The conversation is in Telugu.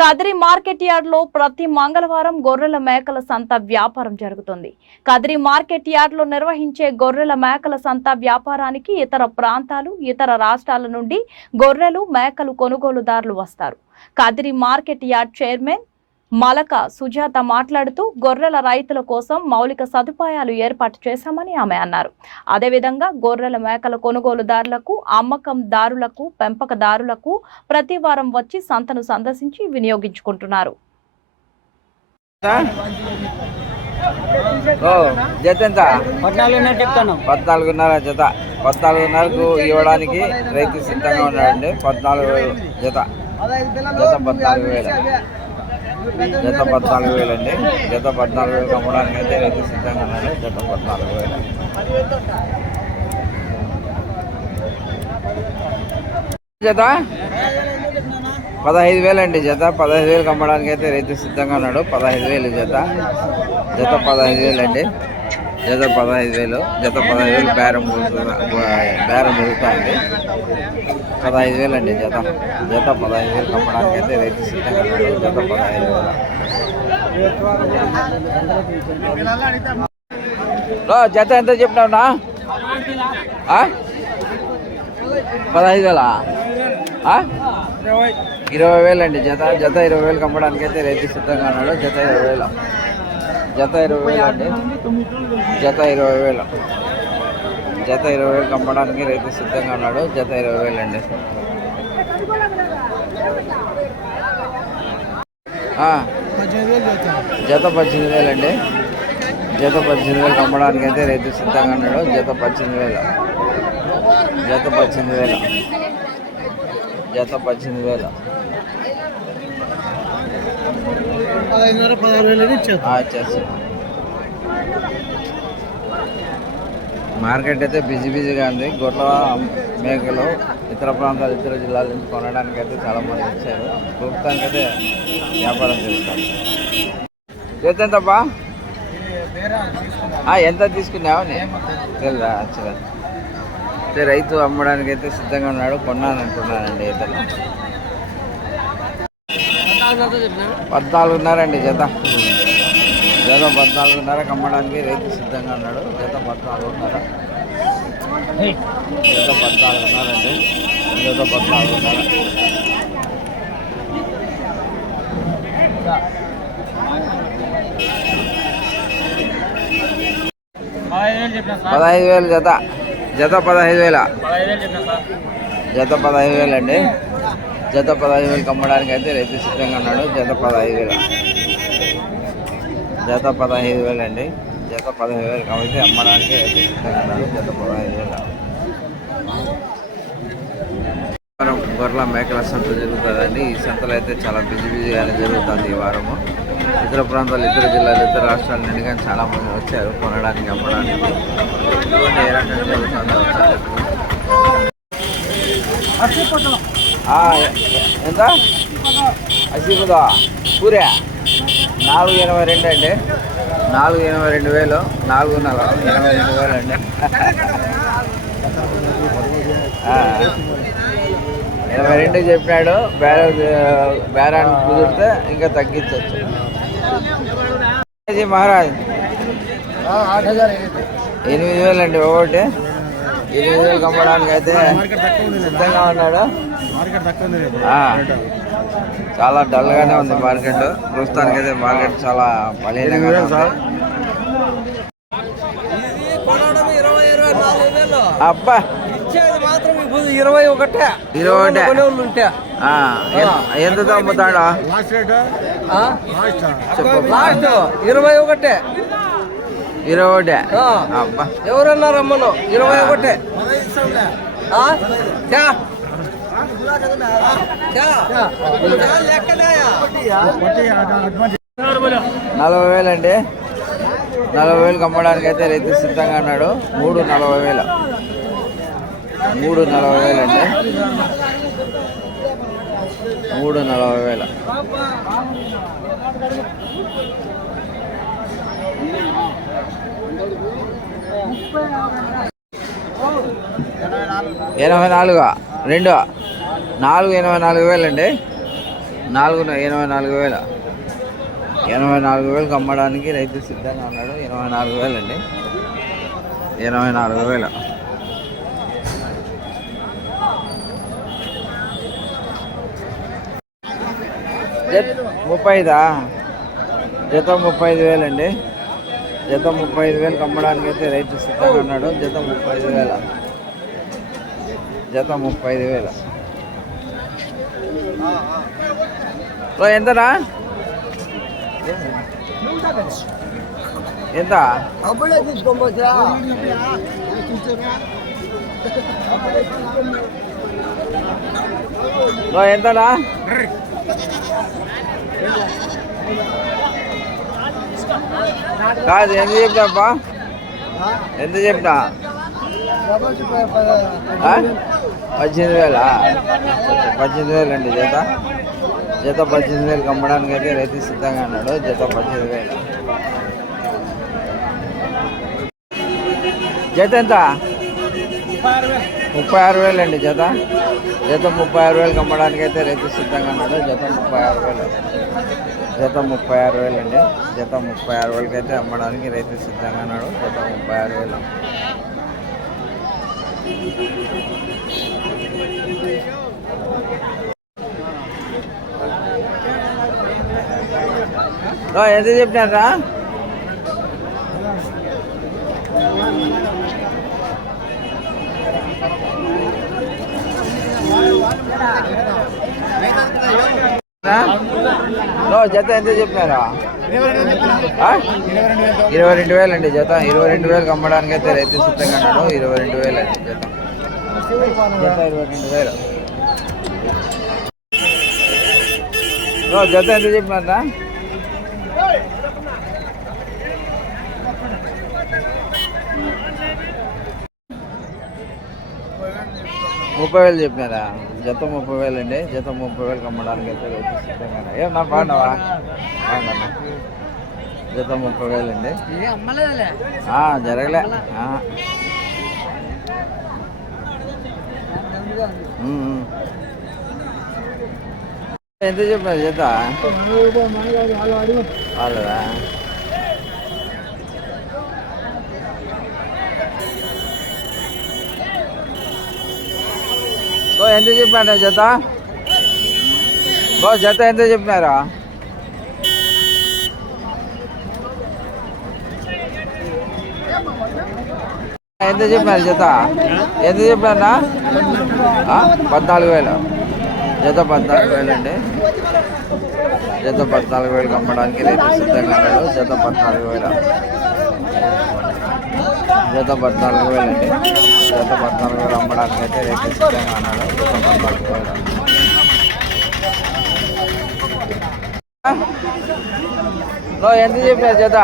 కదిరి మార్కెట్ యార్డ్ లో ప్రతి మంగళవారం గొర్రెల మేకల సంత వ్యాపారం జరుగుతుంది. కదిరి మార్కెట్ యార్డ్ లో నిర్వహించే గొర్రెల మేకల సంత వ్యాపారానికి ఇతర ప్రాంతాలు, ఇతర రాష్ట్రాల నుండి గొర్రెలు, మేకలు కొనుగోలుదారులు వస్తారు. Kadiri market yard chairman Malaka Sujatha మాట్లాడుతూ గొర్రెల రైతుల కోసం మౌలిక సదుపాయాలు ఏర్పాటు చేశామని ఆమె అన్నారు. అదేవిధంగా గొర్రెల మేకల కొనుగోలుదారులకు, అమ్మకందారులకు, పెంపకదారులకు ప్రతి వారం వచ్చి సంతను సందర్శించి వినియోగించుకుంటున్నారు. ఇవ్వడానికి రైతు సిద్ధంగా ఉన్నాడండి. 14,000 జత 14,000 జత 14,000 అండి. జత 14,000 అమ్మడానికి అయితే రైతు సిద్ధంగా ఉన్నాడు. జత 14,000 జత 15,000 అండి. జత 15,000 అమ్మడానికి అయితే రైతు సిద్ధంగా ఉన్నాడు. 15,000 జత 15,000 అండి. జత 15,000 జత 15,000 బేరం జరుగుతుంది. 15,000 అండి. జత 15,000 అమ్మడానికి అయితే రైతు సిద్ధంగా ఉన్నాడు. జత 15,000. జత ఎంత చెప్పినావునా? 15,000 20,000 అండి. జత 20,000 అమ్మడానికి అయితే రైతు సిద్ధంగా ఉన్నాడు. జత 20,000 జత 20,000 అండి. జత 20,000 జత 20,000 అమ్మడానికి రైతు సిద్ధంగా ఉన్నాడు. జత 20,000 అండి. జత 18,000 అండి. జత 18,000 అమ్మడానికి అయితే రైతు సిద్ధంగా ఉన్నాడు. జత 18,000 జత 18,000 జత 18,000 మార్కెట్ అయితే బిజీగా ఉంది. గొర్రెల మేకలు ఇతర ప్రాంతాలు, ఇతర జిల్లాల నుంచి కొనడానికి అయితే చాలా మంది వచ్చారు. ప్రస్తుతానికి అయితే వ్యాపారం చేస్తారు. ఎంతబ్బా? ఎంత తీసుకున్నావు? తెలుదా? అయితే రైతు అమ్మడానికి అయితే సిద్ధంగా ఉన్నాడు. కొన్నాను అంటున్నానండి. ఇతను 14,500 అండి. జత 14,500 అమ్మడానికి రైతు సిద్ధంగా ఉన్నాడు. జత 14,500 జత 14,500 అండి. జత 14,500 15,000 జత 15,000 జత 15,000 అండి. జత 15,000 అమ్మడానికి అయితే రైతు సిద్ధంగా ఉన్నాడు. జత 15,000 జత 15,000 అండి. జత 15,000 అయితే అమ్మడానికి రైతు సిద్ధంగా ఉన్నాడు. జత 15,000. గొర్రెల మేకల సంత జరుగుతుందండి. ఈ సంతలో అయితే చాలా బిజీగానే జరుగుతుంది ఈ వారము. ఇతర ప్రాంతాలు, ఇతర జిల్లాలు, ఇతర రాష్ట్రాల నుండి కానీ చాలా మంది వచ్చారు కొనడానికి, అమ్మడానికి. ఏ రకంగా జరుగుతుందో ఎంత? 80 పూరే 4,82 అండి. 4,82,000 4,82,000 అండి. 82 చెప్పినాడు. బేరానికి కుదిరితే ఇంకా తగ్గించవచ్చు. మహారాజ్ 8,000 అండి. ఒకటి 8,000 అమ్మడానికి అయితే సిద్ధంగా ఉన్నాడు. చాలా డల్గానే ఉంది మార్కెట్ ప్రస్తుతానికి అయితే. మార్కెట్ చాలా బలహీనంగా ఉంది. అబ్బా 21 ఎంత అమ్ముతాడా? లాస్ట్ 21 అబ్బా ఎవరన్నారు అమ్మను? 21 40,000 అండి. 40,000 అమ్మడానికి అయితే రైతు సిద్ధంగా ఉన్నాడు. 3,40,000 3,40,000 అండి. 3,40,000 84 2 4,84,000 అండి. 84,000 84,000కి అమ్మడానికి రైతు సిద్ధంగా ఉన్నాడు. 24,000 అండి, 24,000. జత 35 జత 35,000 అండి. జత 35,000కి అమ్మడానికి అయితే రైతు సిద్ధంగా ఉన్నాడు. జత 35,000, జత 35,000. ఎంతనా? ఎంత? అప్పుడే తీసుకోబోతురా. ఎంతనా? కాదు, ఎంత చెప్తాపా? ఎంత చెప్తా? 18,000. 18,000 అండి జత. జత 18,000కి అమ్మడానికి అయితే రైతు సిద్ధంగా అన్నాడు. జత 18,000. జత ఎంత? 36,000 అండి జత. జత 36,000కి అమ్మడానికి అయితే రైతు సిద్ధంగా అన్నాడు. జత 36,000. జత 36,000 అండి. జత 36,000కి అయితే అమ్మడానికి రైతు సిద్ధంగా అన్నాడు. జత 36,000. ఎంత చెప్పినారా? జత ఎంత చెప్పినారా? 22,000 అండి జత. 22,000కి అమ్మడానికి అయితే రైతు సిద్ధంగా అన్నాడు. 22,000 అండి జత. జత 22,000. జత ఎంత చెప్పినారా? 30,000 చెప్పినారా? జత 30,000 అండి. జత 30,000కి అమ్మడానికి అయితే రైతు సిద్ధంగా. ఏమన్నా బాగున్నావా? బాగున్నా. జత 30,000 అండి. జరగలే. ఎంత చెప్పినారు జత? వాళ్ళదా? ఎంత చెప్పినారా జత? జత ఎంత చెప్పినారా? ఎంత చెప్పినారు జత? ఎంత చెప్పినారా? 14,000. జత 14,000 అండి. జత 14,000కి అమ్మడానికి రైతు సిద్ధంగా ఉన్నాడు. జత 14,000. జత 14,000 అండి. జత 14,000 అమ్మడానికి అయితే రైతు సిద్ధంగా ఉన్నాడు. జత 14,000. ఎంత చెప్పినారు జత?